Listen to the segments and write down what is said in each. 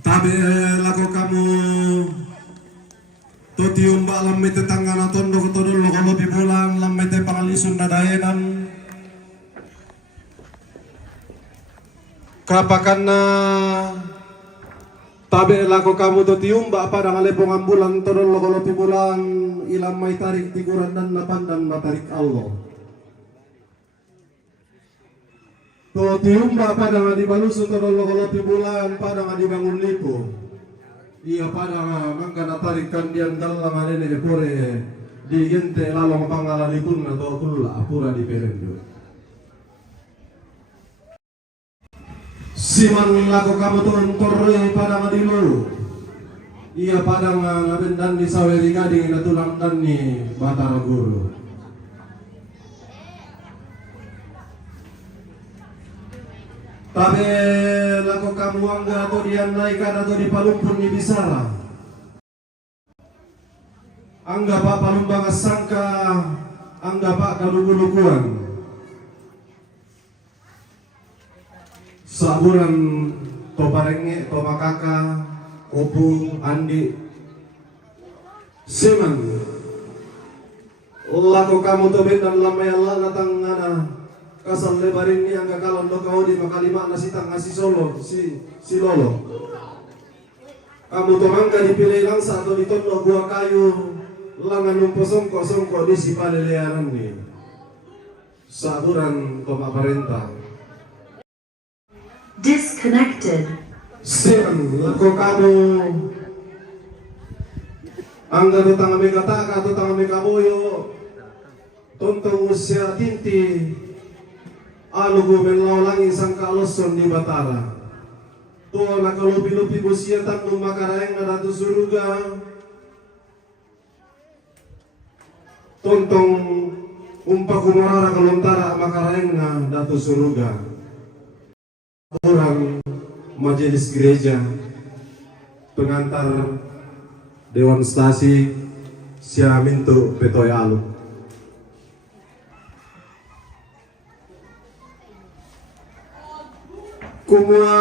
Tabi lako kamu totium ba lamay tetangga na tondo ko todo lo kalau bibulan lamay te pangalisun na dayenan kapakan na tabi lako kamu totium ba pa nang alepong ambulan todo lo kalau bibulan ilang may tarik tiguran dan napandan matarik Allah. Totium ba pa nang adibalusun todo lo kalau bibulan pa nang adibangun lipo. Iya pada mangga natarikan dian dalam alene ekore di gente lalong pangalali pun atau tulla apura di perendo. Siman lako kamu tuan torre pada ngadilu. Iya pada ngabendan di saweri gading natulang dan ni Batara Guru. Tapi lako kamu angga atau dian naikan atau di palumpun ni bisara. Angga pak palumbang sangka, angga pak kalugulukuan. Saburan to parenge, to makaka, opu, andi. Siman. Lako kamu to bedan lamay Allah natangana. Kasal lebarin ni ang kakalon do kau di makalima na sitang si solo si lolo. Kamu to mangga dipilih lang sa ato ditondo buah kayu langan songko di si palelearan ni. Saburan to maparenta. Disconnected. Sian lako kamu angga do tangame kataka do tangame kaboyo tontong usya tinti alo gumelaw lang isang kaloson di Batara. Tuwa nakalupi-lupi busiatan nung makarayang na dato suruga. Tontong umpa kumarara kalontara makarayang na dato suruga. Orang majelis gereja, pengantar Dewan Stasi, Siaminto Petoy Aluk. Kumua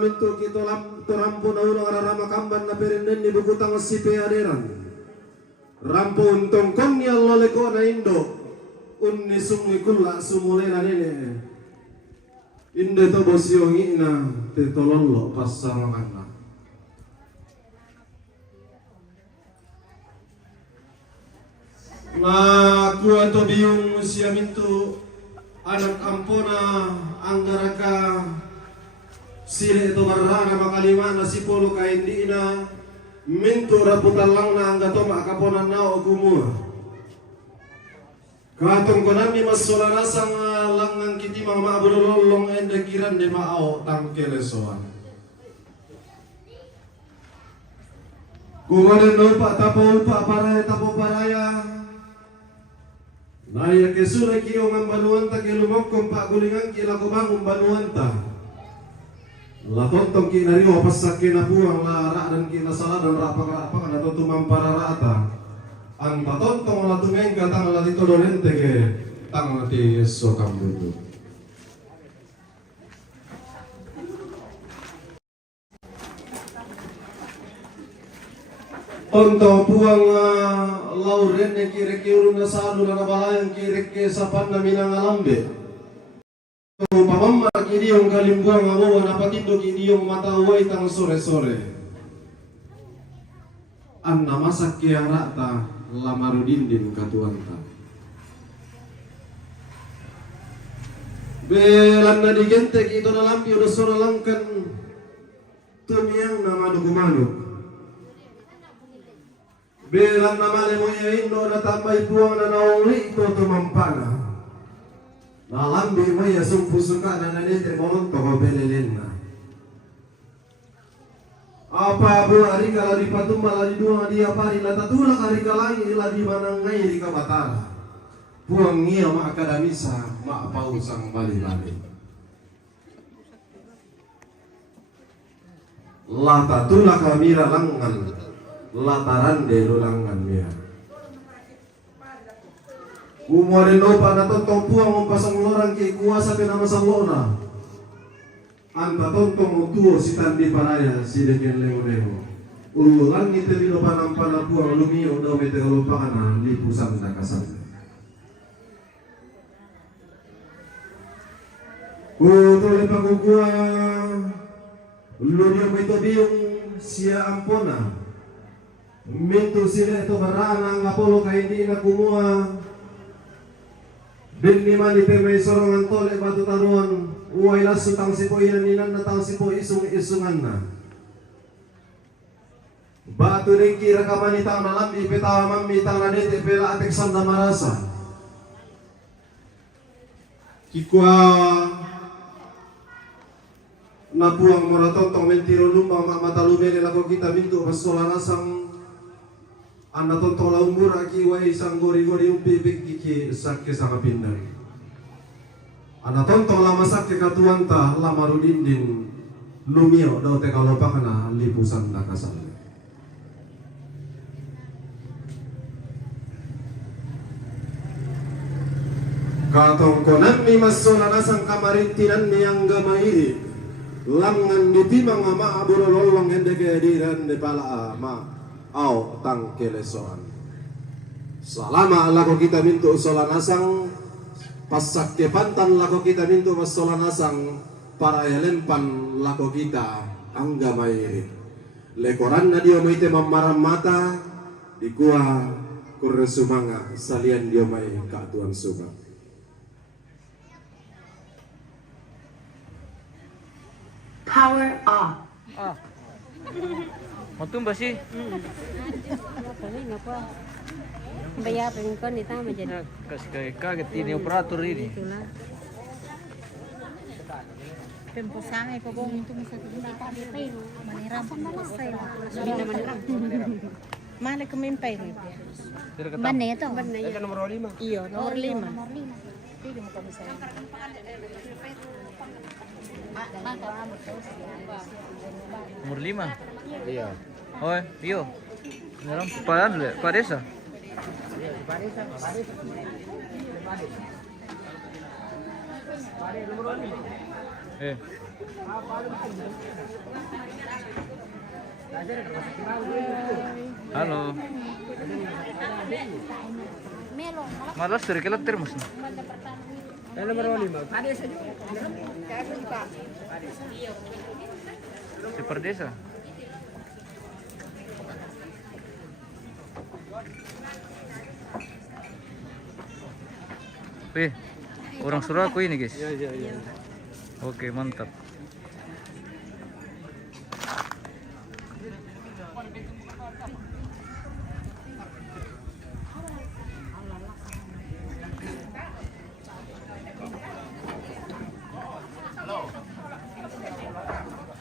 mintu kita rampo na ulang ararama kamban na perinden ni bukutang sipe aderan. Rampo untong konya loleko na indo. Unni sungi kulla sumule na nene. Inde to bosyong ina titololo pasarangan na. Na kuwa to biyong siya mintu anak ampona anggaraka sile ito marana makalima na si polo ka hindi na minto raputan lang na ang gato makaponan na o kumua. Katong ko nami masulanasang lang ang kiti mga maabulolong ende kiran de maaw tangkelesoan. Kung ano no pa tapo paraya naya kesura kiyo ng banuanta kilumok kung pagulingan kilakubang banuanta. Latontong kinariyo pasak kinabuang lara dan kinasala dan rapak-rapak na tutumang pararata. Ang tatontong latumeng katang latito dolente ke tang ti Yeso kambuto. Tonto puang lauren yang kira-kira na salo na nabalayang kira-kira sapan na minangalambe. Pamama kini yung kalimbuang awo napatindo kini yung mataway tang sore-sore. An namasak kaya rata lamarudindin katuanta. Belan na digentek ito na lampi udah sore langkan tumiyang na manug-manug. Belan na mali mo indo na tambay buang na nauli ito tumampana. Nalambi mo ya sumpusuka na nanite molong toko belelen na. Apa bu hari kala di patumba di dua di apa di latatula hari kala ila di manangai di Batara. Buang ngia ma akademisa ma pausang bali-bali. Latatula kamira langan lataran de lulangan ya. Umuarin opa na tontong puang umpasang lorang kay kuwasa pinamasan lona. anta tontong tuo si tandi paraya si deken lemo-lemo. Ulang ite lino panang panapuang lumio daw mete kalupakana lipusan dakasan. Utole pagugua ludio mito biyong siya ampona. Minto sila ito marana ang apolo kaya hindi na kumuha. Din ni manite may sorongan tole batu taruan. Uway laso tang sipo inaninan na tang sipo isung-isungan na. Batu rin kira ka manitang nalam ipitawa mamitang na nete pela atek sanda marasa. Kikwa napuang moratontong mentiro lumbang matalume nila ko kita minto masolanasang anda tontong laumbura kiwai isang gori-gori umpipik kiki sakke sa kapindan. Anda tontong lama sakke katuanta lama rudindin lumio daw te kalopakana lipusan nakasal. Katong konan mi masolanasang kamarintinan niyang gamairi langan ditimang ama aburololong hende kehadiran di pala ma au tang kelesoan. Selama lako kita mintu solanasang pasak ke pantan lako kita mintu solanasang para elempan lako kita angga mairi. Lekoran na dio maite mamaram mata di gua kurresumanga salian dio mai kaatuan suka. Power off. Ah. Matumba sih. Bayar pengkon di taman jadi. Kasih kaget ini operator ini. Itulah. Pemposangan ko kung ito sa tayo manirap Bina manirap. Mali ko mimpay rin. Mana? Bane ito. Itu nomor 5. Iyo, nomor 5. Nomor 5. Iya. Oh, iyo. Naram paano le? Paresa. Eh. Halo. Malas dari kelat termos. Nomor 5. Seperti desa. Wih, orang Suraku ini guys. Iya. Oke, mantap.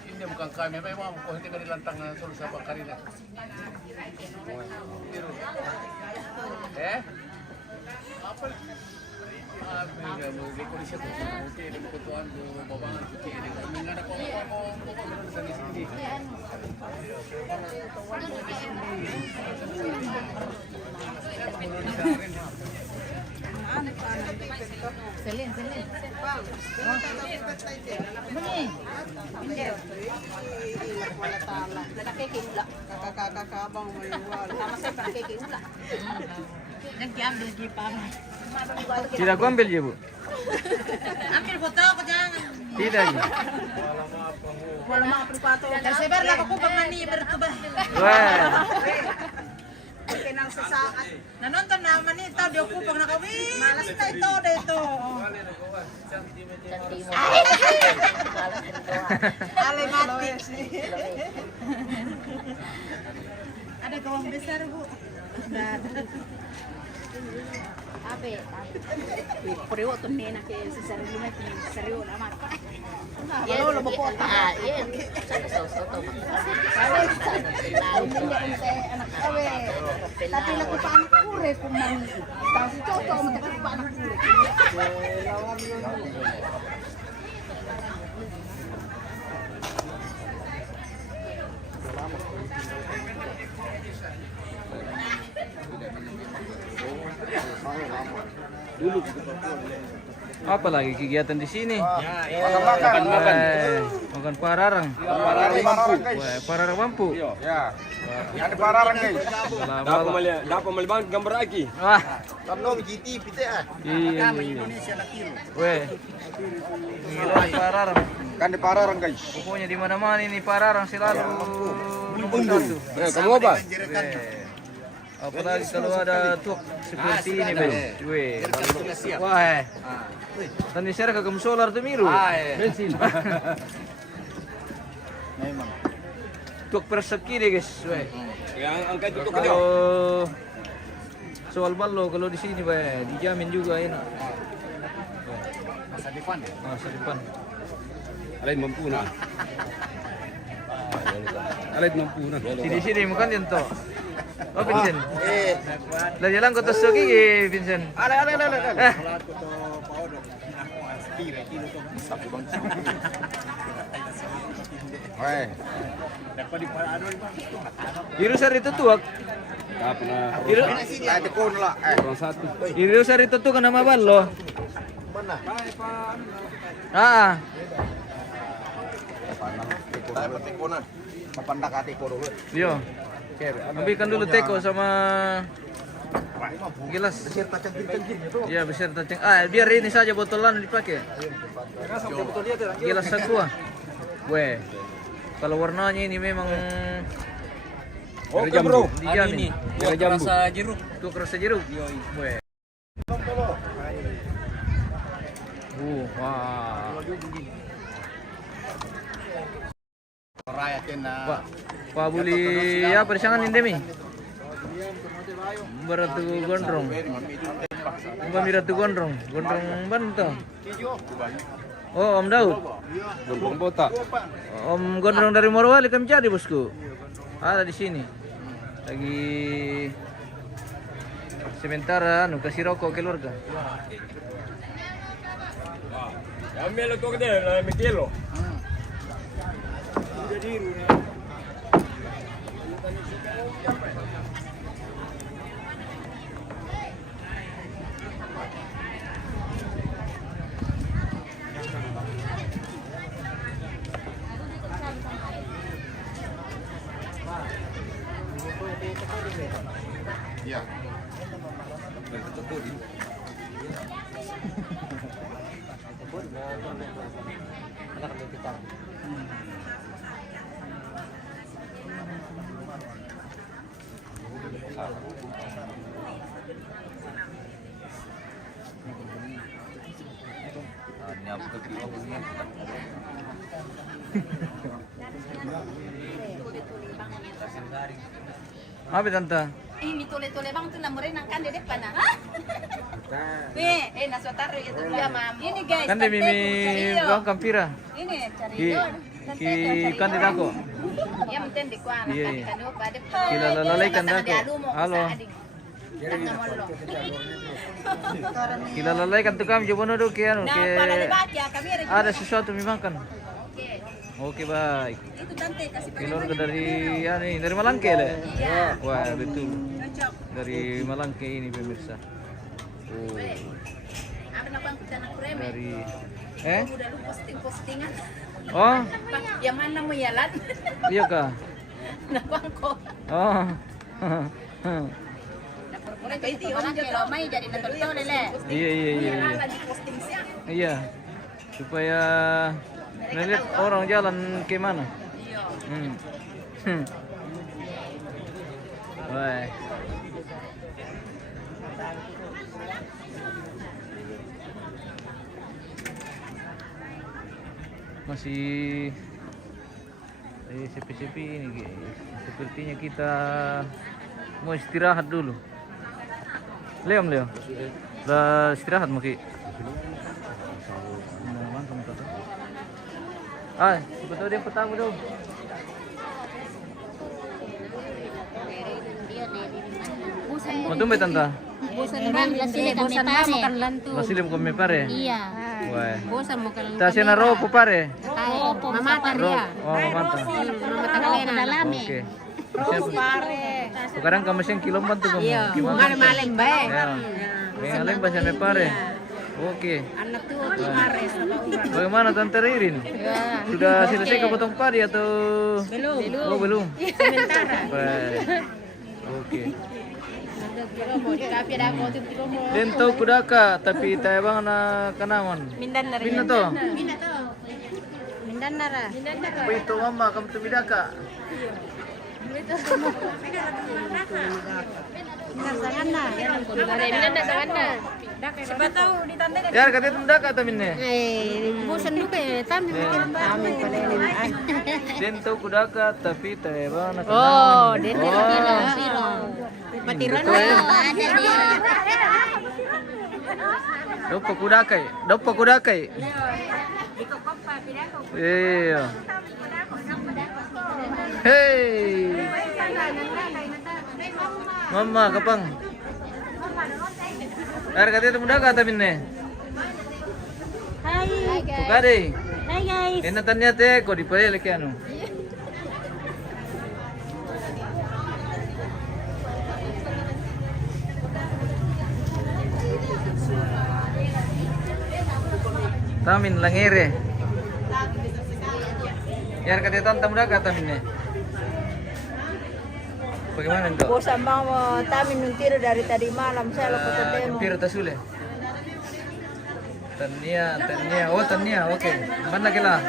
Hindi bukan kami, may mga kung hindi ka nilantang na sul sa Bakarina. Apa? Nga mo, di ko siya kung buti, di ko tuan do babangan buti, di ko nga na ko meron sa nisindi. Selin. Kakakabang mo yung wala. Tama sa pakikimula. Nag-ambil gipang. Tidak aku ambil ya, Bu. Ambil foto ko dyan. Tidak. Ya. Wala mga pripato. Tersebar lang ako pag maniber to ba? Wah. Kinang sasaat. Nanonton naman ito, di ako pag nakawi. Malas na ito, dito. Alay mati. Ada gawang besar, Bu. Ape. Puriwo to nena ke sa sarili mo sariwa naman. Ano lo mo po? Ah, yan. Sa to. Tapi lagu pa anak kure kung man. Kasi toto mo tagal pa anak kure. Apa lagi kegiatan di sini? Makan-makan. Bukan pararang. Pararang mampu. Wah, pararang mampu. Ya. Yang pararang guys. Dapat malibang gambar lagi. Wah. Tanong GT pite ah. Iya. Weh. Gila pararang. Kan di pararang guys. Pokoknya di mana-mana ini pararang selalu nomor Unggul. satu. Kamu apa? Weh. Apalagi kalau ada truk seperti ini, Bang. Weh. Wah. Tadi saya kagam solar tuh miru. Bensin. Memang. Truk persegi deh, guys. Weh. Yang angkat itu Kalau soal balo kalau di sini, Bang, dijamin juga enak. Masa depan ya? Masa depan. Alain mampu na. Alain mampu na. Sini makan yan to. Oh, Vincent. Lagi lang ko to gigi, Vincent. Ale. Weh. Iru sari tutuak. Apa na? Iru Ada kon lah. Orang satu. Iru sari tutu ka nama balo. Mana? Ah. Tayo pati konan. Papandak ati ko ro. Yo. Ambilkan dulu teko sama gelas. Iya, beserta ceng. Biar ini saja botolan dipakai. Gelas aqua. Weh. Kalau warnanya ini memang Oke bro. dijamin. Rasa jeruk. Tuh rasa jeruk. Weh. Wah. Rakyat na. Pak buli apa di sangan ini mi? Beratu gondrong. Beratu gondrong. Gondrong bantu. Oh, Om Daud. Gondrong botak. Om Gondrong dari Morowali kami jadi bosku. Ada di sini. Lagi sementara kasih rokok keluarga. Ambil tu dia, mikilo. Ya. Apa tante? Ini tule-tule bang tuh lamurin ang kan di depan ah. Nasa taruh itu ya mam. Ini guys. Kan demi bang kampira. Ini cari Ki don. kan dako. Ya menten di kuan. Iya, iya. Kan lupa deh. Kilalalay kan dako. Halo. Kilalalay kan tuh kami coba nudu ke anu Nah, ke pada dibaca kami ada sesuatu memang kan. Oke. Oke baik. Itu tante kasih Keluarga dari dari Malangke le. Iya. Wah betul. Cocok. Dari Malangke ini pemirsa. Oh, Apa nabang kita nak kreme? dari Udah lu postingan. Oh, Yang mana mau yalan? iya kah? Nabang ko. Oh. Mereka itu om kalau mai jadi nonton lele. Iya. Lagi posting siang. Iya. Supaya melihat orang jalan ke mana. Iya. Wah. Masih sepi-sepi ini guys. Sepertinya kita mau istirahat dulu. Leo. Udah istirahat Maki. Betul dia pertama dong. Mau tumbe tante? Bosan makan lantu. Masih belum kami pare. Iya. Wah. Bosan makan lantu. Tasya na ro po pare. Mama taria. Oh, mamata. Mama taria dalami. Oke. Sekarang kamu sing kilombat tuh kamu. Iya. Malam-malam bae. Yang lain bahasa me pare. Oke. Anak tuh Mares sama orang. Bagaimana Tante Ririn? Ya. Sudah selesai ke potong padi atau Belum. Oh, belum. Sementara. Baik. Oke. Mau di kafe dah mau tuh mau. Dento kudaka tapi tayo bang na kanamon. Mindan na rin. Minna to. Mindan nara. Apa itu mama kamu tuh bidaka? Mindan na. Mindan na sa kana. Siapa tahu di tante kan. Ya kata itu mendaka atau minne? Bosan juga ya, tamin pala ini. Dento kudaka tapi tayo bang na kanamon. Oh, dento Patiran Betul, ya. Dopo kudakai. Iya. Hey. Mama kapang. Ar kata itu muda kata minne. Hai. Pukade. Hai guys. Enatan niya te ko di pa leki anu. Tamin langere. Yar kata tante muda kata minne. Bagaimana itu? Bosan bang mau tamin nuntir dari tadi malam saya lepas demo. Piro tasule. Tania. Oh, Tania. Oke. Mana kila?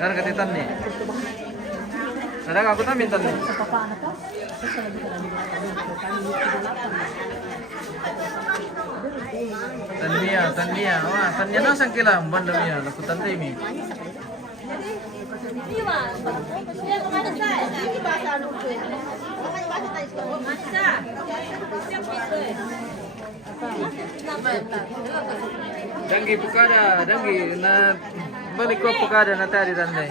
Nara kata Tania. Nara aku tamin Tania. Tania. Wah, Tania nasang kila banda niya. Laku tante mi. Danggi pukada, danggi na balik ko pukada na tadi tante.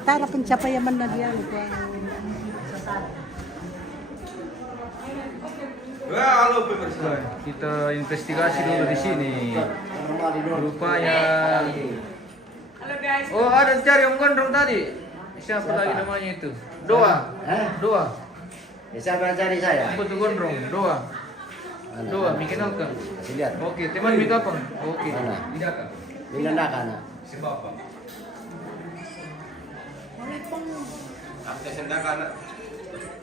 Tara pencapaian mana dia lupa. Halo pemirsa, kita investigasi dulu di sini. Rupanya. Oh, ada yang cari Om Gondrong tadi. Siapa lagi namanya itu? Doa. Siapa yang cari saya? Foto Gondrong, Doa. Bikin apa? Lihat. Oke, teman Mika apa? Oke. Mana? Tidak kan? Minandakan. Si Bapak. Aku sendakan.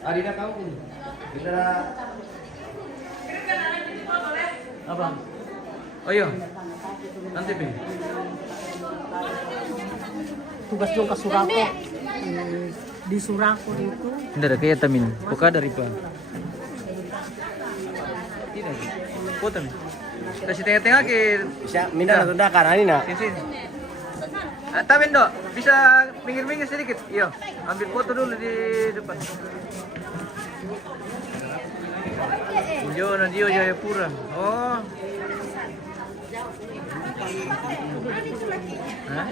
Adina kau pun. Kita Apa? Oh iya. Nanti pin. Tugas dong ke Surako. Di Surako itu. Tidak ada kayak tamin. Buka dari pak. Tidak. Foto nih. Kasih tengah-tengah ke. bisa minandakan ani nak. Sini. Tamin dok. Bisa minggir-minggir sedikit. Iya. Ambil foto dulu di depan. Dio Jayapura. Oh. Hah?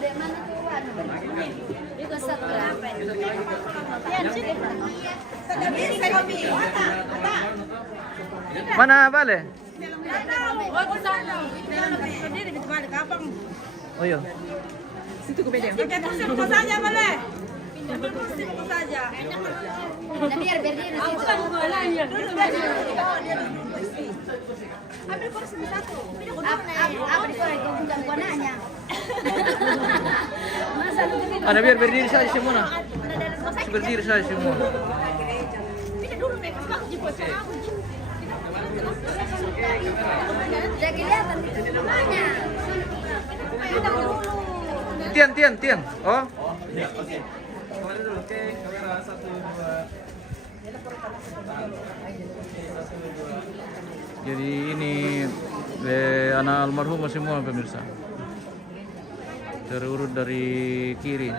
Mana bale? Oh iya. Situ ke bedeng. Situ saja boleh. Saja. Biar berdiri. Aku kan jualannya. Ambil kursi satu. Apa di sore kau bukan konanya. Ada biar berdiri saja semua. Berdiri saja semua. Saya kelihatan namanya. Tian. Oh. Oke. Kembali dulu. Oke, kamera 1 2. Jadi ini anak almarhum semua pemirsa. Terurut dari kiri.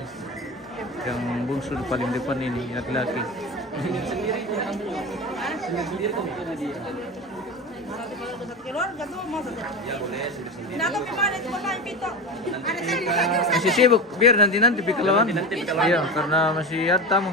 Yang bungsu paling depan ini laki-laki. Masih sibuk, biar nanti pikelawan. Iya, karena masih ada tamu.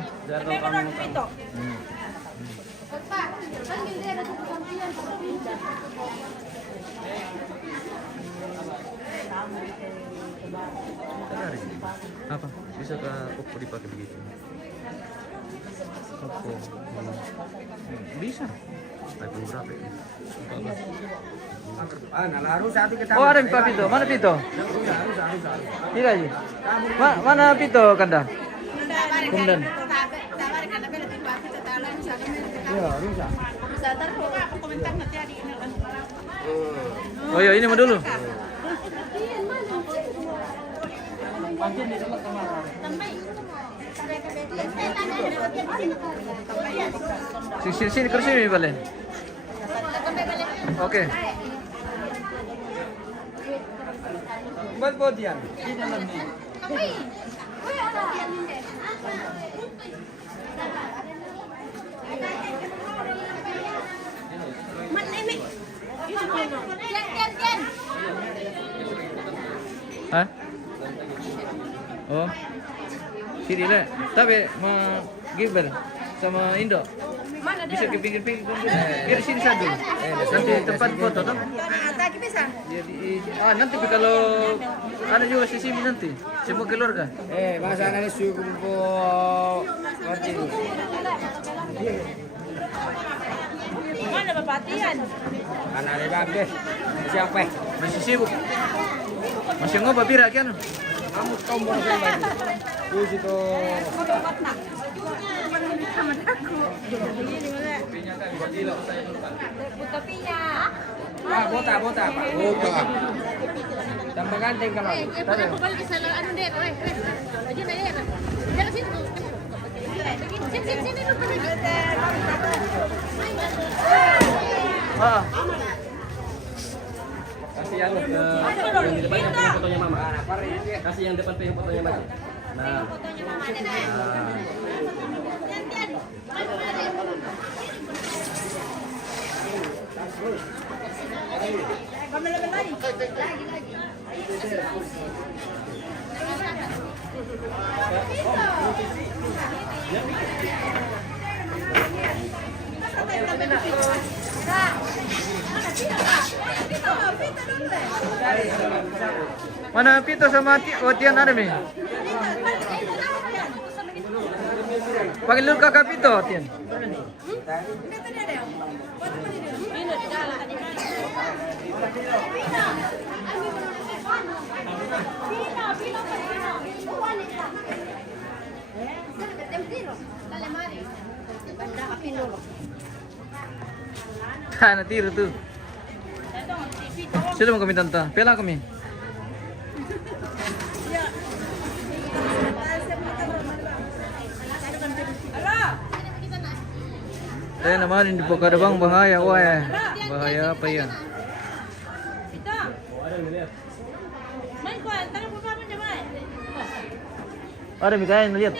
Apa? Bisa ke Oppo dipakai begitu? Oppo. Bisa. Tapi berapa ini? Oh, ada Pak Pito. Mana Pito? Tidak aja. Mana Pito Kanda? Kemudian. Iya, rusak. Oh ya, ini mah dulu. Sini kursi ini balik. Oke. Buat podian. Hah? Oh. Sini lah. Tapi mau Gilbert sama Indo. Bisa ke pinggir-pinggir biar sini satu. Nanti tempat foto kan? Nanti kalau ada juga sisi nanti semua keluarga. Masa analis suku po Martin. Mana bapatian? Anak ni babe. Siapa? Masih sibuk. Masih ngobrol pira kian? Kamu tombol saya. Terus itu bota Pak. Bota. Tambah ganteng kalau. Kasih yang di depan yang punya fotonya Mama. Kasih yang depan punya fotonya Mama. Nah. Mana Pito sama Tian ada nih? Panggil dulu kakak Pito, Tian. Nah, tiru tuh. Sudah mau kami tante, pela kami. Saya naman di Pagkadabang bahaya, wah bahaya apa ya? Ada mikain lihat.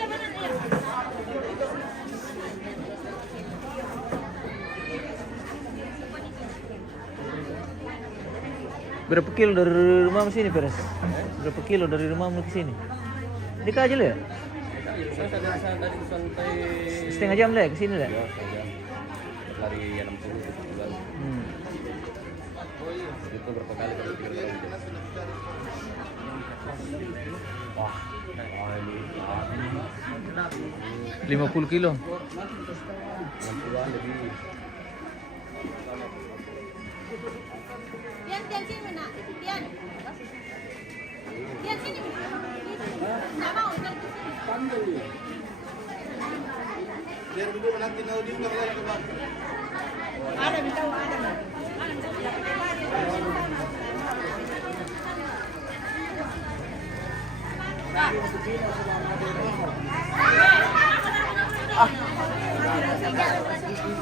Berapa kilo dari rumah ke sini, Peres? Berapa kilo dari rumah ke sini? Dekat aja ya? Setengah jam lah ke sini lah. Lari 60 bulan. Itu berapa kali kalau 3 kali? Wah, 50 kilo. 60-an lebih. Tian sini mana? Tian sini. Nggak mau. Biar dulu nanti Naudi udah mulai ke bawah. Ada tahu ada.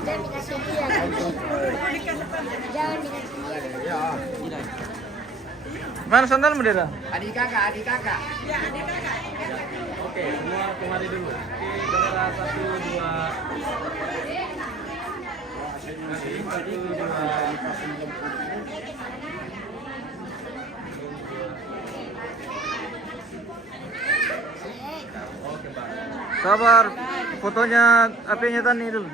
Jangan dikasih Mana sandalmu, Dera? Adik kakak. Oke, semua kemari dulu. Oke, Dera 1, 2. Satu, dua. Oke, Pak. Sabar, fotonya HP-nya Tani dulu.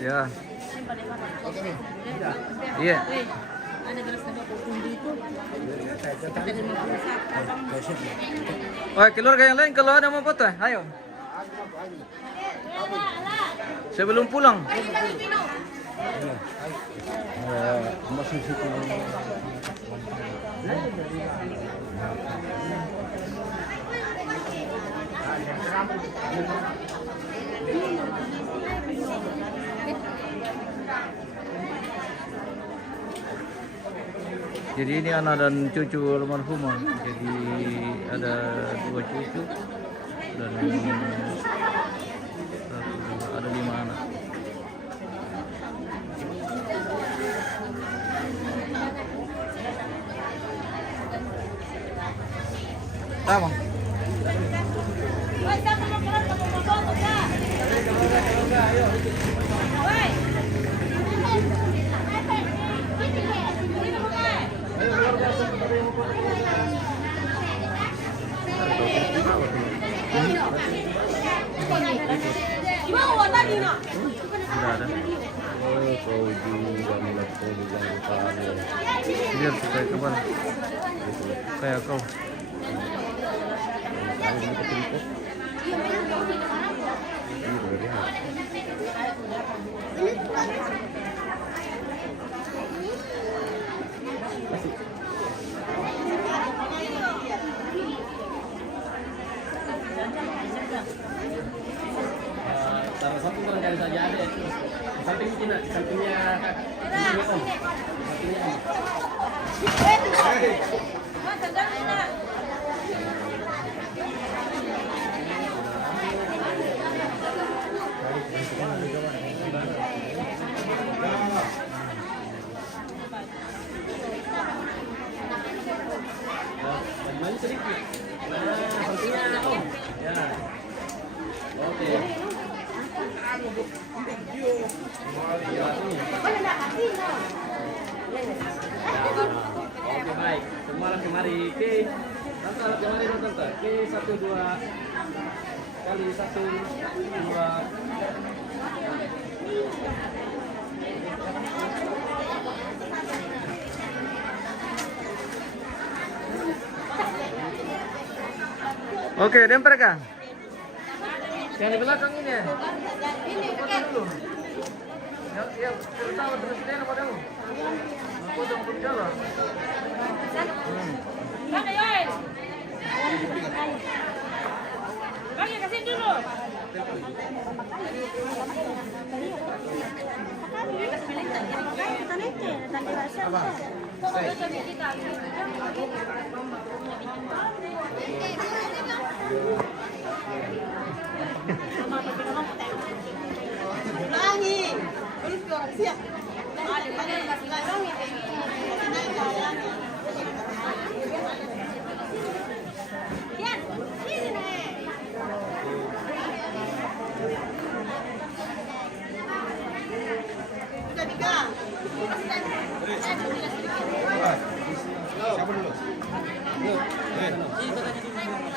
Ya. Iya. Oh, keluarga yang lain kalau ada mau foto, ayo. Sebelum pulang. Jadi ini anak dan cucu almarhumah. Jadi ada 2 cucu dan ada 5 anak. Sama. Biar supaya kawan kayak kau. Salah satu barangkali saja ada. Samping Cina, sampingnya kakak. Sampingnya om. Sampingnya om. Maju sedikit. Nah, sampingnya om. Ya. Oke. Oke, baik. Semua kemari. Oke. Tante kemari dong, Tante. Oke, 1, 2 kali 1, 2. Oke, demper kah? Yang di belakang ini ya? Ini dulu. Ya, tahu presiden apa dulu? Aku udah mau jalan. Mana Yoel? Bagi kasih dulu.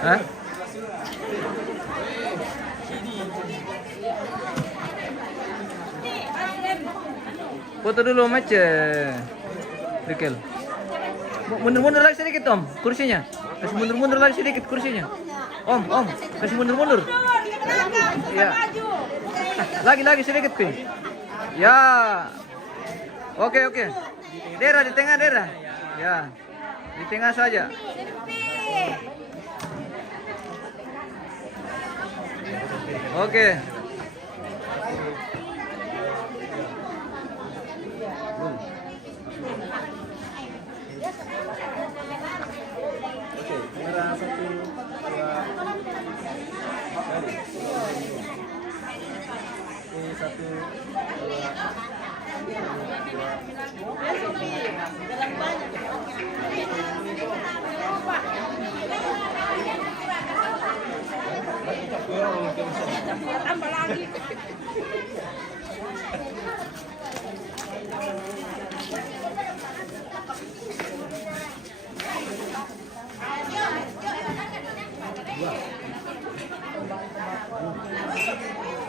Hah? Foto dulu macam Dekel. Mundur-mundur lagi sedikit Om, kursinya. Kasih mundur-mundur lagi sedikit kursinya. Om, kasih mundur-mundur. Ya. Lagi sedikit Pi. Ya. Oke. Dera di tengah Dera. Ya. Di tengah saja. Oke. Oke, kamera 1, 2. Oke, 1. Tambah lagi.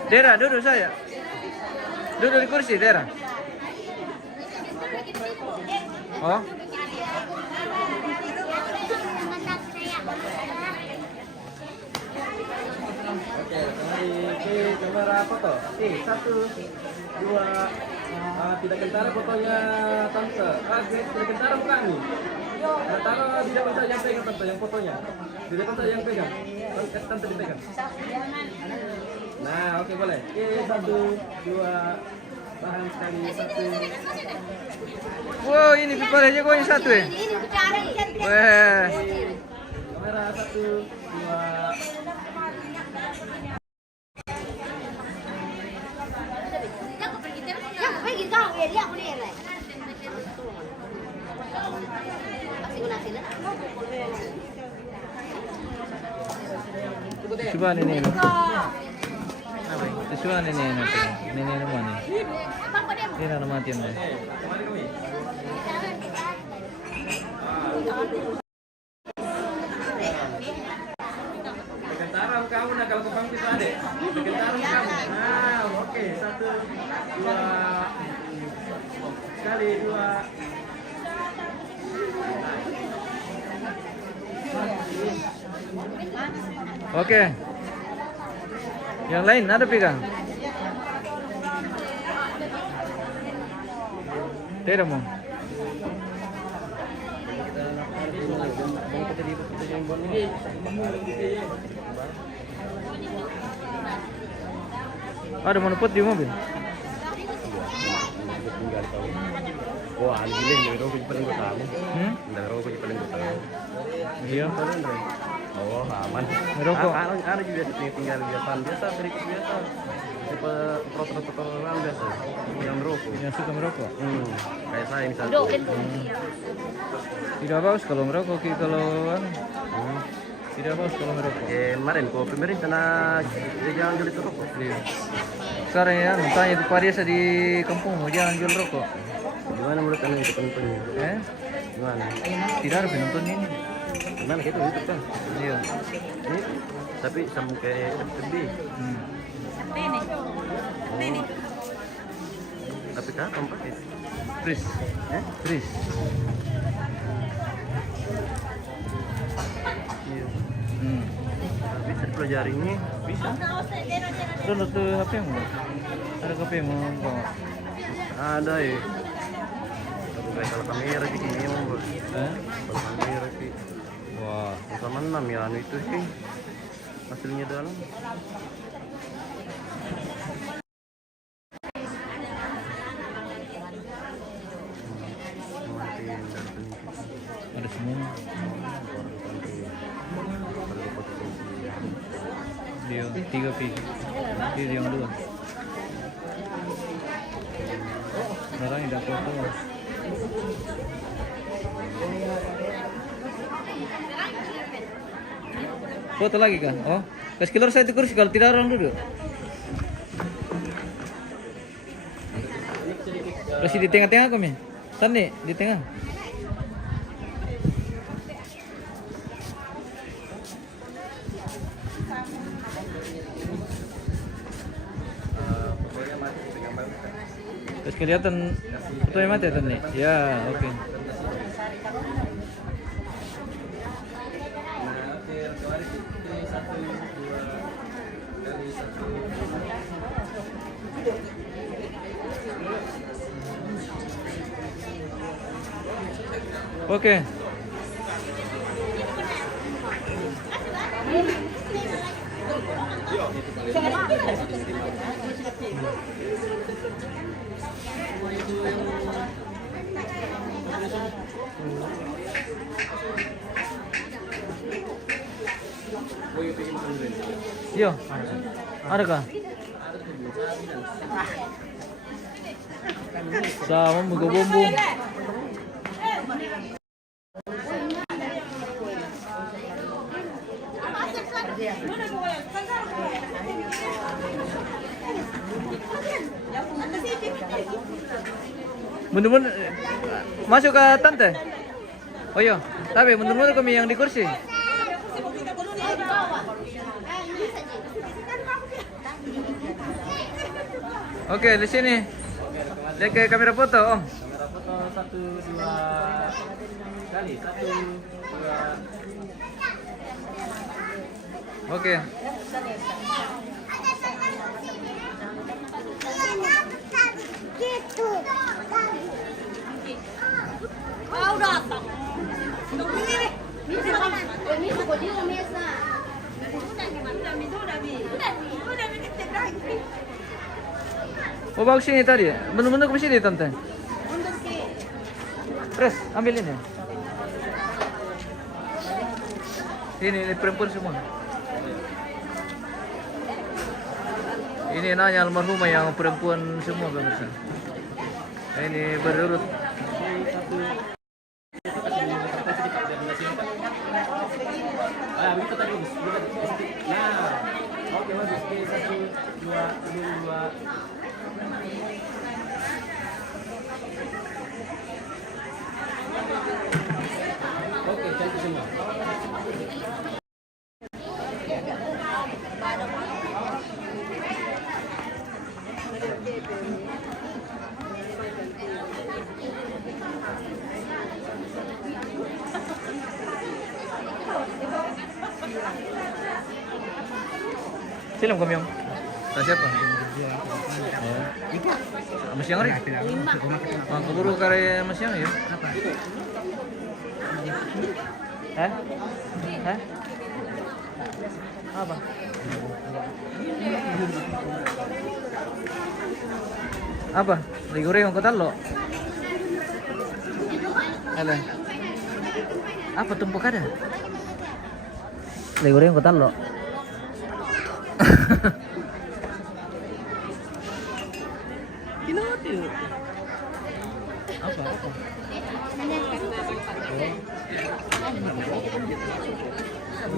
Dera, duduk saya. Duduk di kursi, Dera. Oh. Oke, kembali ke kamera foto. 1, 2. Tidak kentara fotonya tante. Tidak kentara bukan nih. Taruh di depan saya yang pegang tante, yang fotonya. Di depan saya yang pegang. Tante dipegang. Nah, oke boleh. Oke, 1, 2. Tahan sekali, 1. Wow, ini piparnya kok yang satu ya? Wah. Kamera 1, 2. Coba ini. Coba ini. Ini rumah nih. Ini rumah tiang nih. Kentara kamu nak kalau kepang itu ada. Kentara kamu. Nah, oke. 1, 2. Sekali, 2. Oke. Yang lain ada pegang? Tidak mau. Ada monopot di mobil. Oh, anjing ini rokok paling gue tahu. Rokok paling gue tahu. Iya. Oh, aman. Rokok. Ada juga tinggal biasa, berikut biasa. Tipe protokol orang biasa. Yang merokok. Yang suka merokok. Kayak saya misalnya. Tidak bagus kalau merokok, kalau tidak bagus kalau merokok. Kemarin kok pemerintah nak jangan jual itu rokok. Iya. Sekarang ya, tanya itu Pariasa di kampung, jangan jual rokok. Gimana menurut anda itu penontonnya? Gimana? Tidak ada penonton ini. Gimana gitu YouTube kan? Iya. Ini tapi sampai FB. Ini. Tapi kapan pakai? Chris. Chris. Iya. Bisa dipelajari ini, bisa. Download ke HP-mu. Ada HP-mu kok. Ada ya. Tapi kalau kamera sih kayaknya mau. Kalau kamera sih. Wah, sama 6 ya anu itu sih. Hasilnya dalam. ada semua. Dia 3 pi. Dia yang 2. Orang yang dapat foto. Foto lagi kan? Oh, kasih keluar saya di kursi kalau tidak orang duduk. Kasih di tengah-tengah kami. Tadi di tengah. Terus kelihatan fotonya mati tadi. Ya, oke. Oke. Yo, ada kah? Sama buka bumbu. Mundur-mundur masuk ke tante. Oh iya, tapi mundur-mundur kami yang di kursi. Oke, di sini. Lihat ke kamera foto, Om. Kamera foto 1 2 kali 1 2. Oke. Kau datang. Misa kau di mesa. Oh, bagus sini tadi. Mundur-mundur ke sini, tante. Terus, ambil ini. Ini perempuan semua. Ini nanya almarhumah yang perempuan semua, pemirsa. Ini berurut. Begitu tadi bagus. Nah, oke bagus. Oke, 1 2 2. Oke, cantik semua. Silam kami, Om. Siapa? Mas yang hari? Keburu kare mas yang ya? Hah? Hah? Apa? Apa? Lagi goreng ang kotal lo? Alah. Apa tumpuk ada? Lagi goreng ang kotal lo? Apa?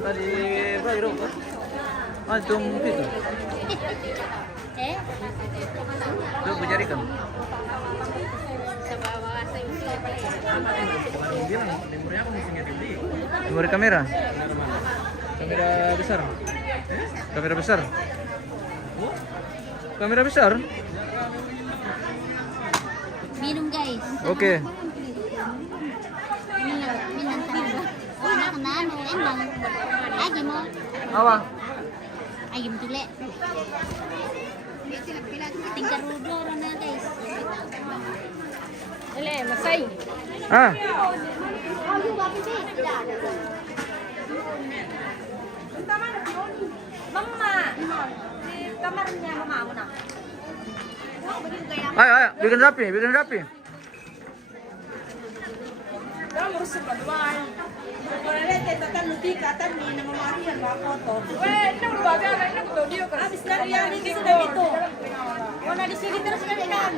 Tadi baru antum itu. Tuh bejarikan. Memori kamera. Kamera besar. Kamera besar. Kamera besar. Minum guys. Oke. Minum talaga. Oh, nakunano, emang. Agi mo. Awa. Ayam tule. Tinggal rudor na guys. Ele, masay. Ah. Mama, di kamarnya mama mo na. Ayo, bikin rapi. Kamu harus berdoa. Kalau lihat tatan lutika tatan ni nama mati yang foto. Weh, ini udah baga, ini udah video kan. Habis dari yang ini sudah itu. Mana di sini terus kan?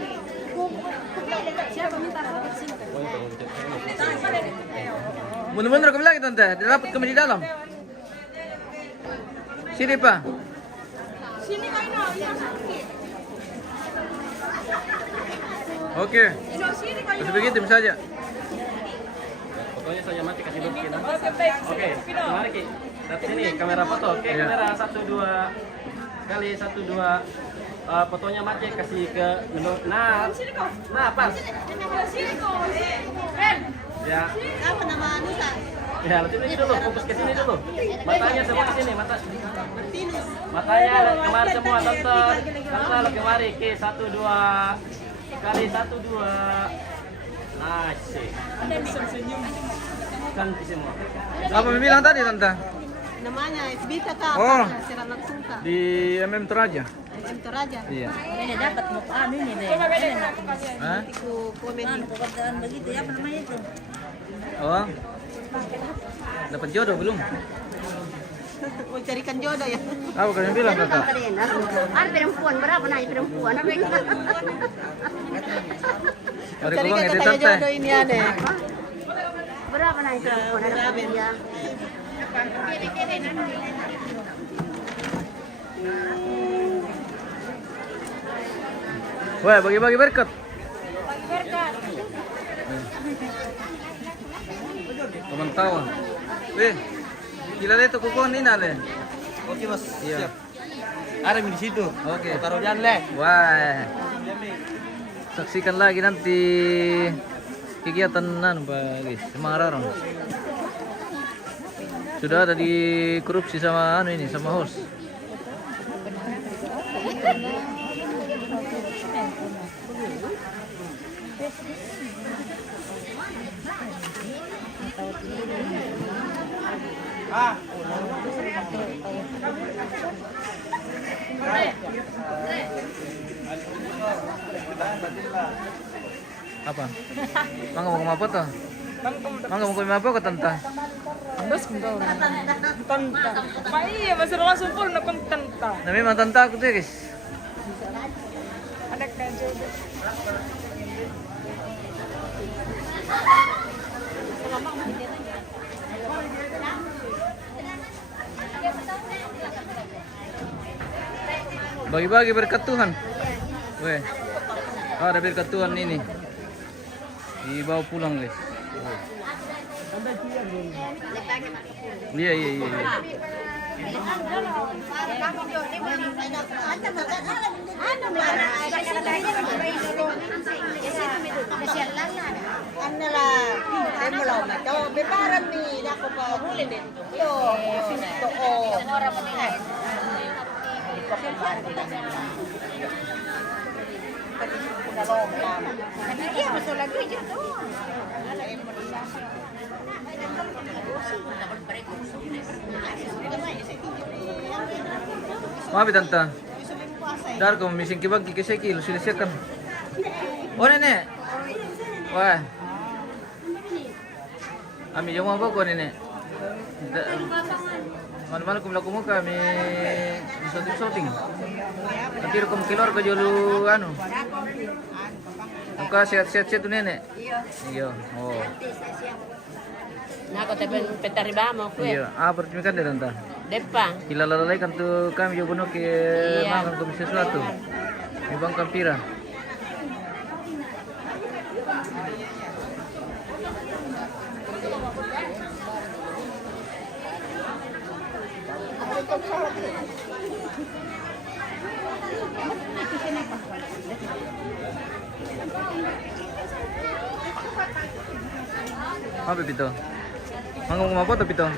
Siapa minta di sini? Mundur-mundur kami lagi tante, dapat kami di dalam. Sini Pak. Sini kain yang sakit. Oke. Sini kain. Masih begitu saja. Pokoknya saya mati kasih bukti. Oke, baik. Oke, mari Ki. Lihat sini kamera foto. Oke, kamera 1 2 kali 1 2. Fotonya mati kasih ke menurut. Nah, pas. Sini kau. Ya. Apa nama Nusa? Ya, sini dulu, fokus ke sini dulu. Matanya semua ke sini, matanya kemari semua, tonton. Tonton kemari, Ki, 1 2 kali 1 2. Nice. Cantik semua. Apa bilang tadi tante? Namanya FB kata Oh. Seranak Suka. Di MM Toraja. Enter aja. Iya. Ini dapat mau anu ini deh. Hah? Ku komen pekerjaan begitu ya, apa namanya itu? Oh. Dapat jodoh belum? Mau carikan jodoh ya. Apa kalian bilang kakak? Ada perempuan berapa nih perempuan? Ada Carikan kuang itu katanya tante. jodoh ini ada. Berapa nih perempuan? Ada berapa ya? Wah, bagi-bagi berkat. Bagi berkat. Teman tahu. Gila deh tuh kukuhan ini ale. Oke mas, Iya. siap. Ada di situ. Oke. Taruh jalan leh. Wah. Saksikan lagi nanti kegiatan Pak guys, Semarang. Sudah ada di korupsi sama ini sama host. Apa? Mangga mau apa tuh? Mangga mau apa ke tante? Pak iya, masih langsung pun nak tentang. Nah memang tante aku tuh guys. Ada kerja. Bagi-bagi berkat Tuhan. Weh. Ada berkat Tuhan ini. Dibawa pulang guys. Iya. Maaf tante. Dar ko mising kibag kikiseki lu silisiakan. Oh nenek. Wah. Ami jong apa ko nenek? Mana-mana kumlaku muka kami di shooting. Nanti rekom keluar ke jolu anu. Muka sehat-sehat tuh nenek. Iya. Oh. Nah, kau tebel petari bama aku Iya. Ah berterima kasih tante. Depan. Hilalai kan tuh kami juga bunuh ke mangan ke sesuatu. Di Bang Kampira. Apa Pito? Ngomong apa tuh Pito?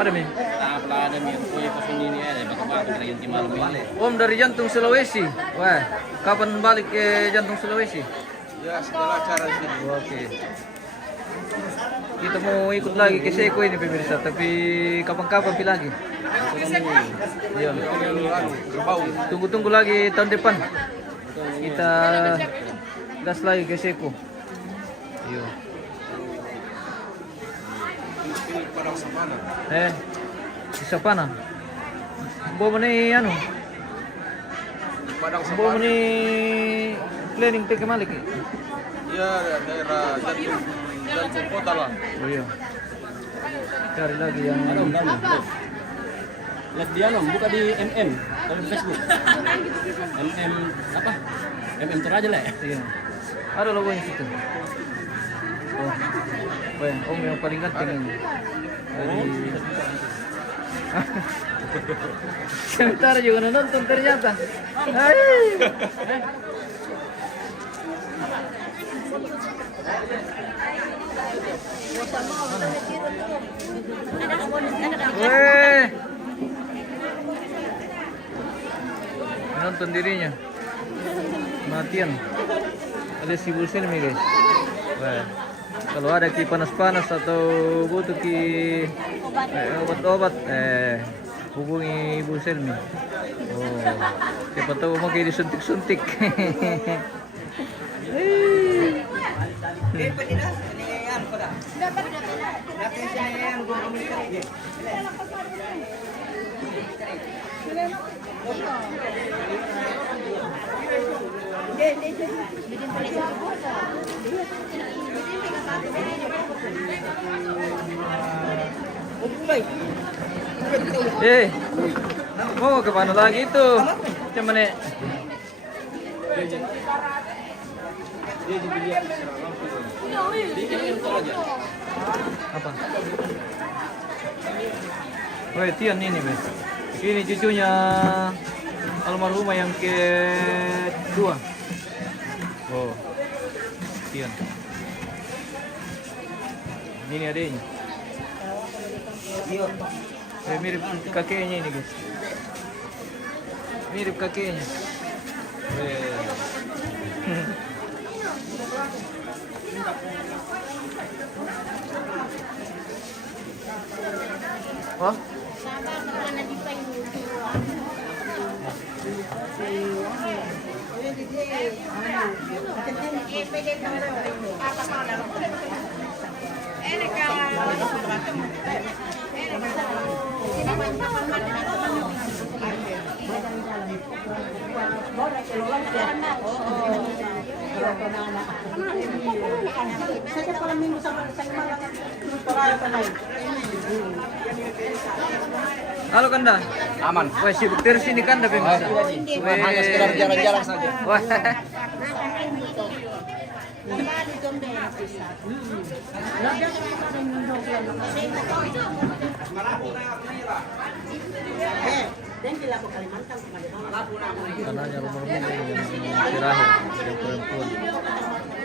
Ada Mi? Apa ada mi? Kue pesan ini ada. Batu-batu dari yang malam ini. Om dari Jantung Sulawesi. Wah, kapan balik ke Jantung Sulawesi? Ya, segala cara sini. Oke. Kita mau ikut lagi ke Seko ini pemirsa, tapi kapan-kapan pi lagi. Iya. Tunggu-tunggu lagi tahun depan. Kita gas lagi ke Seko. Iya. Ini Padang Savana. Di Savana. Bawa mana anu? Padang Bawa Savana. mana planning ke Malik? Ya, daerah jantung kota lah. Oh iya. Cari lagi yang Lihat dia nom, buka di MM, kalau di Facebook. MM apa? MM Toraja lah. iya. Ada logonya situ. Oh. Wah, om yang paling ganteng ini. Dari sebentar juga nonton ternyata. Hai. Weh. Nonton dirinya. Matian. Ada si Bulsen nih guys. Wah. Kalau ada ki panas-panas atau butuh ki obat-obat hubungi Ibu Selmi. Oh, siapa tahu mau kayak disuntik-suntik. Mau kemana lagi tuh? Cuman nih. Apa? Oh, Tian ini, Bes. Ini cucunya almarhumah yang kedua. Oh, Tian. Ini adanya. Mirip kakeknya ini, guys. Mirip kakeknya. Oh? Halo Kanda. Aman. Wah, sibuk terus ini Kanda pemirsa. Hanya sekedar jalan-jalan saja. Wah. Kananya rumah-rumah terakhir yang perempuan.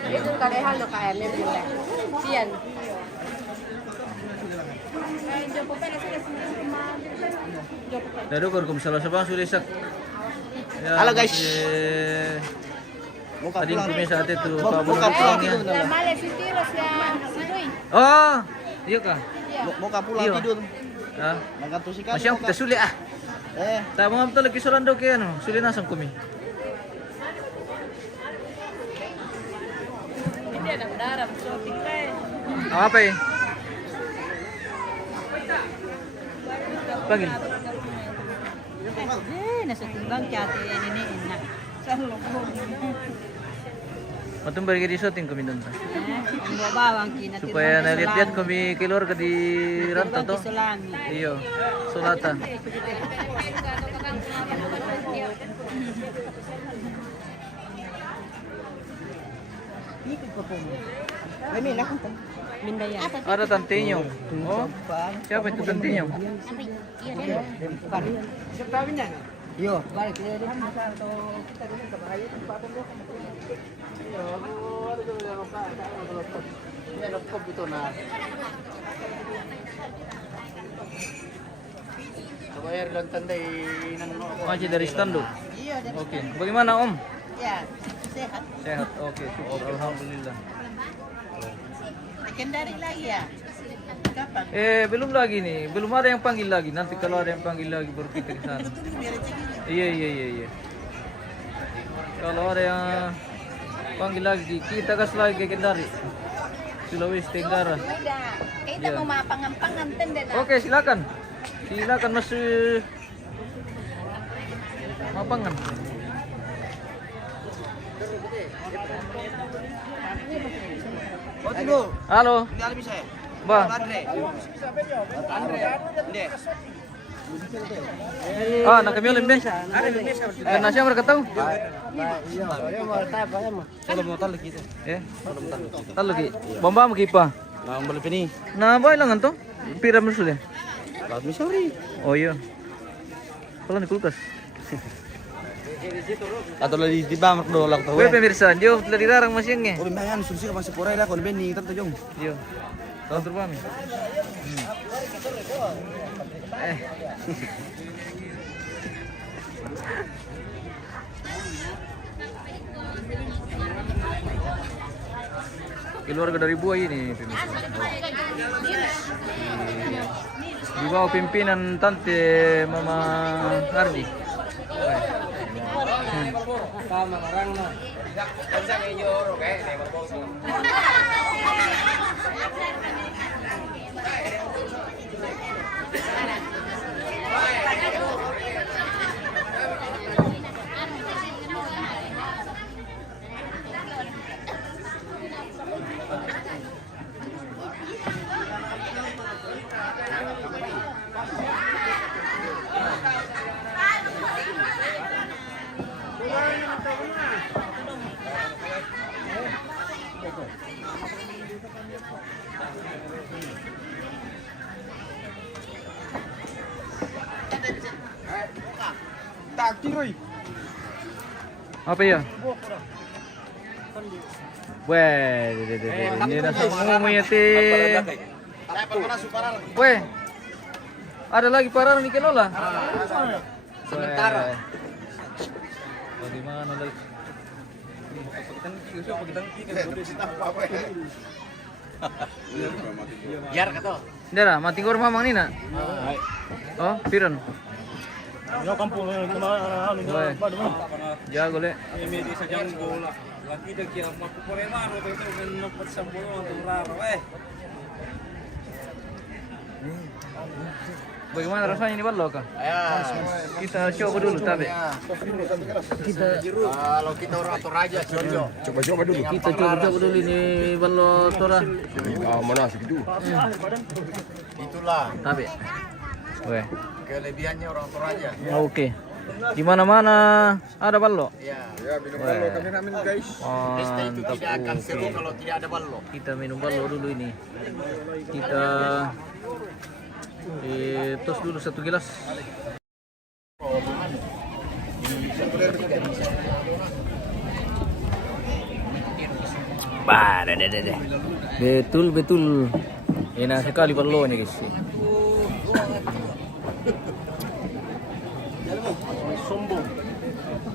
Itu kadehan lo KM bila. Pian. Dado kung salah sa bang sulisak. Halo, guys. Tadi punya saat itu Muka pulang tidur. Male si Tiros ya. Sidoy. Oh, iya kah? Mau pulang Iya. tidur. Ah, Mengkantusikan. masyam kita sulit ah. Tak mga betul lagi sulan daw kaya ano, sulit nasang kumi. Hindi na darap so tingkay. Apa eh? Panggil. Nasa timbang kati ini enak. Matumbar di shooting kami doon. Ang babawang kinatira. Supaya nalihat kami keluar ke di ranta to. Sulami. Iyo, sulata. Mindaya. Ada tantinyo. Oh, siapa itu tantinyo? Iyo. Bayar lang tanda Masih dari Stando. Oke. Bagaimana Om? Ya, sehat. Sehat. Oke, syukur alhamdulillah. Kendari lagi ya. Kapan? Belum lagi nih, belum ada yang panggil lagi. Nanti kalau ada yang panggil lagi baru kita ke sana. Iya. Kalau ada yang panggil lagi, kita gas lagi ke Kendari. Sulawesi Tenggara. Kita mau mapangan-pangan tenden. Oke, silakan. Silakan masuk mapangan. Halo. Ba. Ah, nak kami oleh mesa. Karena siapa berkata? Kalau mau tahu kita. Tahu lagi. Bomba mau kipa. Nah, beli pini. Nah, boy lang anto. Pira sudah. Laut misori. Oh iya. Kalau di kulkas. Atau lagi di bawah dolak tahu. Weh pemirsa, dia dari larang masingnya. Oh, memang susi masih porai dah kon bening tanto jong. Iya. Tahu terbami. Keluarga dari buah ini pemirsa. Di bawah pimpinan Tante Mama Ardi. Sama orang no. Apa ya? Weh, ini nasa ngomongnya Weh, ada lagi parang nih Kelola. Sementara. Bagaimana lagi? Biar kata. Dara, mati gor mamang ni nak. Oh, piron. Yo kampung Jago le. Ini di sajang bola. Lagi dah kira mampu korema ro itu kan nomor 10 untuk rara Bagaimana rasanya ini ballo kah? Kita coba dulu tapi. Kalau kita orang Toraja Jojo. Coba-coba dulu. Kita coba dulu ini ballo Tora. Mana segitu? Itulah Tapi. Weh. kelebihannya orang Toraja. Oke. Di mana-mana ada ballo. Ya. Ya, minum ballo kami ramen guys. Pesta itu Mantap. tidak akan seru Oke. kalau tidak ada ballo. Kita minum ballo dulu ini. Kita tos dulu 1 gelas. Bah, deh. Betul. Enak sekali ballo ini guys.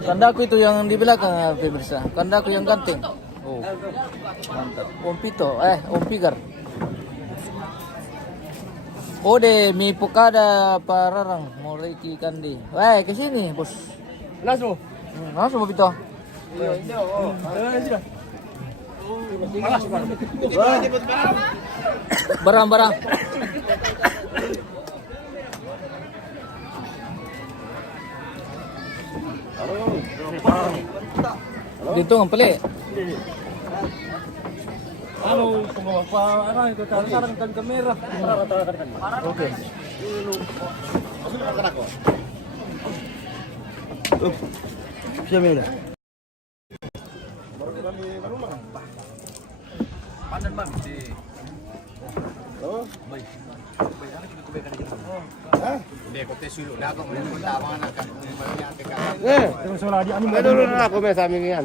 Kandaku itu yang di belakang, pemirsa. Kandaku yang ganteng. Oh, mantap. Om Pito, Om Pigar. Ode mi pokada pararang mulai ki kandi. Wah, ke sini, Bos. Langsung. Langsung Pito. Barang-barang. Dito ang pali. Ano, ano itu taruhan kan kamera. Oke. Siapa udah? Pandan bang di. Oh, Hindi ko tesulu na ako mo tama na kan. Terus wala di ano. dulu na ako may sa amin yan.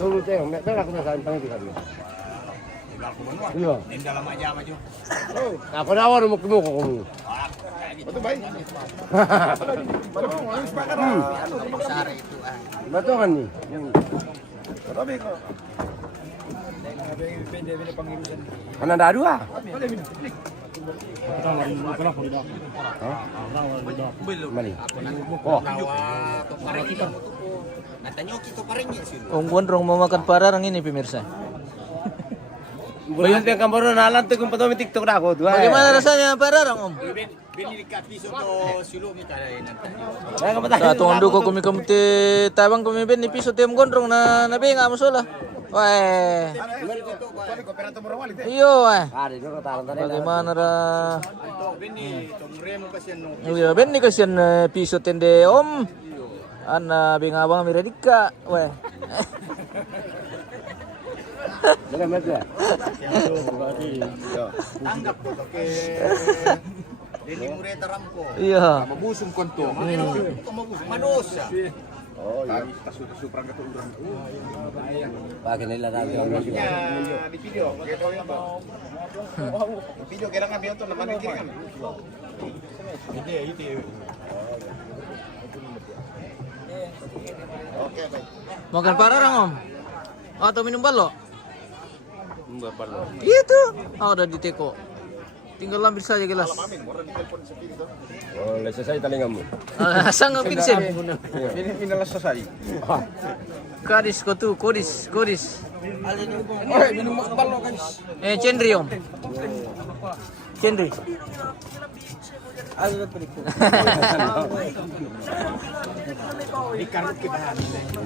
Dulu tayo, may ako may sa amin pangitikan. Iya. Hindi lang aja maju. Oh, ako na ako mo kumuko ko. Betul baik. Sara itu Betul kan nih? Kan ada dua. Mali. Oh, Nawa to pareng kita. Natanya kita parengnya sih. Om Gondrong mau makan pararang ini pemirsa. Bayun yang kamu nalan tuh kumpul di TikTok dah aku. Bagaimana rasanya pararang Om? Bini kapi soto silu kita nanti. Sa tuang duko kami tabang kami ben episode Om Gondrong na nabi nga masola. Wah. Iyo bagaimana ra? Bini tomremo kasi no. Iya ben ni kasihan episode tende Om. Ana bingabang miradika. Wah. Dalam aja. Tanggap ko ke Dili Mureta Rampo. Iya. Mabusong konto. Madosa. Oh, iya. Tasu perang ke urang. Pakai nila nabi Di video. Video kira nga biyon to naman ni kan. Ide. Oke, baik. Makan pararang Om? Atau minum ballo? Enggak perlu. Itu. Oh, udah di teko. Tinggal ambil saja gelas. Oh, selesai talingamu. Sangat pinsen. Ini selesai. Kadis kau tu, kodis. Minum ballo guys. Cendri om. Cendri.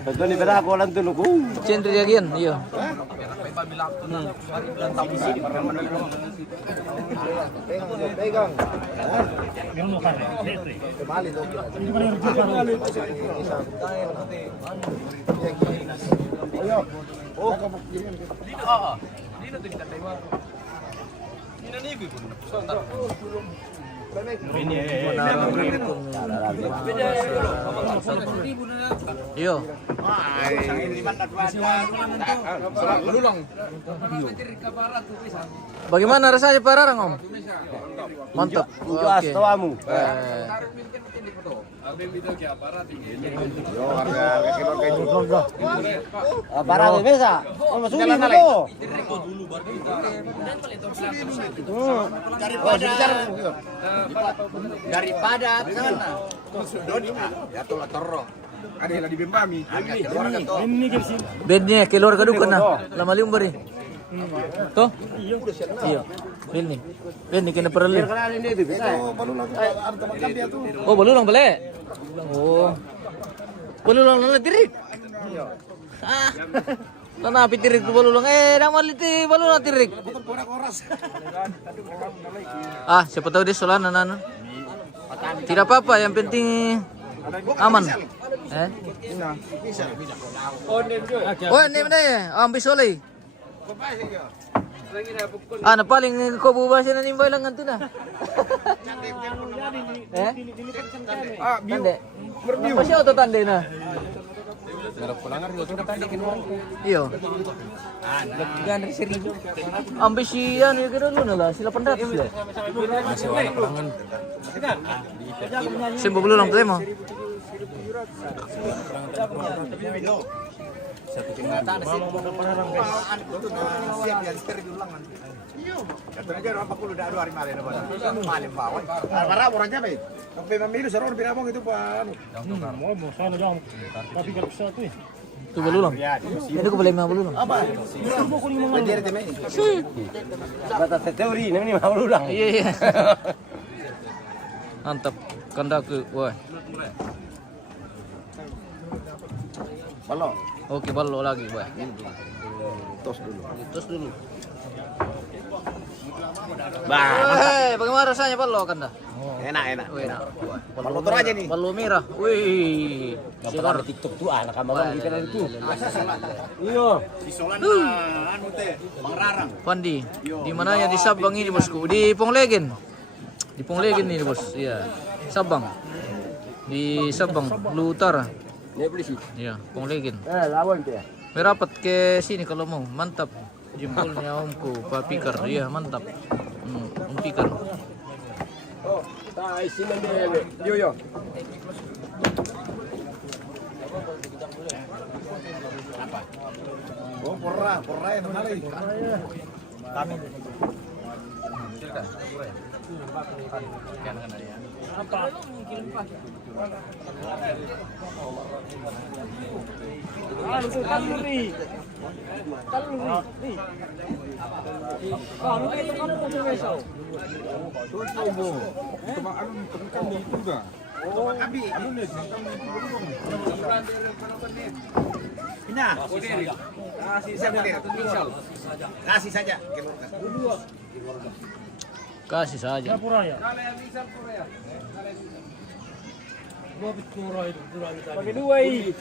Betul ni pada aku lang tulog. Cendri lagi iya. Pegang. Iyo. Bagaimana rasanya Pak Rarang om? Mantap. Juas tawamu. Para bebesa. Masukin dulu. Daripada sana. Ya tuh terro. Ada yang di Bembami. Bednya keluar kaduk na. Lama lium bari. Toh? Iya. Bednya kena perlu. Oh, balulang balik. Oh. Balulang na tirik. Ah. Lana pitirik tu balulang. Nama liti balulang tirik. Ah, siapa tahu dia solan anak. Tidak apa-apa, yang penting aman. Oh, ini mana ya? Ambil soleh. Na paling kau buat sih nanti balangan tu na. Tanda. Masih auto tanda na. Iyo. Ambisian ya kira lu lah, sila pendat sudah. Masih warna perangan. Sembuh belum lang mo. Itu belulang. Ini aku boleh mau belulang. Batas teori ini mau belulang. Iya. Mantap. Kandak ke, wah. Ballo. Oke, ballo lagi, wah. Tos dulu. Bagaimana rasanya ballo Kanda? Enak. Enak. Ballo tur aja nih. Ballo merah. Wih. Sekarang TikTok tuh anak abang kita itu. Iya. Isolan anu teh, Bang Rarang. Pandi. Di mananya di Sabang ini, Bosku? Di Ponglegen. Di Ponglegen ini, Bos. Iya. Sabang. Di Sabang, Lu Utara. Ini polisi. Iya, Ponglegen. Lawan dia. Merapat ke sini kalau mau. Mantap. Jempolnya omku, Pak Pikar. Iya, mantap. Om Pikar. Oh, sini dia. Yo. Oh, porra yang mana lagi? Kami. Kasih saja. Kasih saja. Pakai dua i.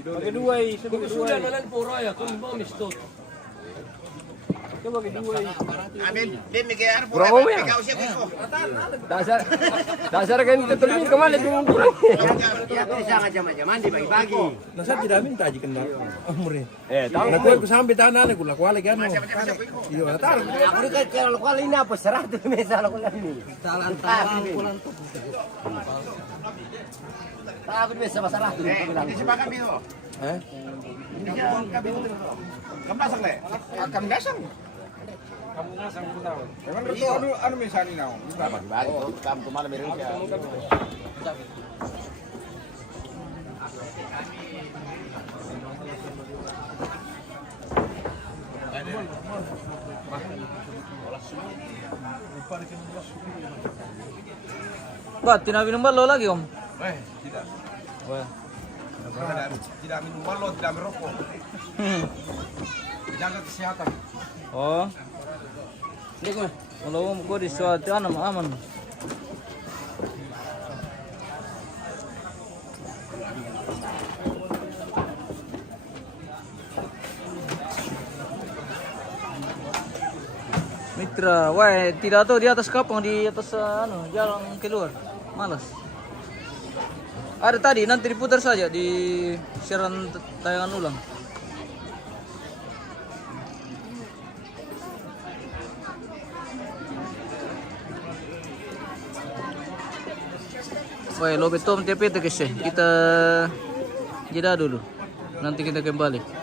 Pakai dua i. Sudah nalan pura ya, kau mau mistot. Coba pakai dua i. Amin, din mikir pura. Kau siapa itu? Dasar kan kita terjun kemana tuh kurang. Ya bisa macam-macam mandi pagi-pagi. Nah, saya tidak minta aja kendak. Umurnya. Tahu Aku sampai tanah aku laku lagi kan. Iya, tahu. aku kalau kali ini apa 100 misal aku ini. Salah pulang tuh. Aku bisa masalah tuh bilang. Ini siapa kami itu? Ini kami itu. Kamu dasang le? Kamu dasang. Kamu ngasang tahu. Emang itu anu misalnya now. Bagi-bagi, kamu kemana mereka? Ba, tidak minum balo lagi om? Tidak. Wah. Tidak minum balon, tidak merokok. Jaga kesehatan. Oh. Kalau om kau di suatu aman. Mitra, wah tidak tahu di atas kapang di atas jalan keluar, malas. Ada tadi nanti diputar saja di siaran tayangan ulang. Wah, lo betul TP kita jeda dulu. Nanti kita kembali.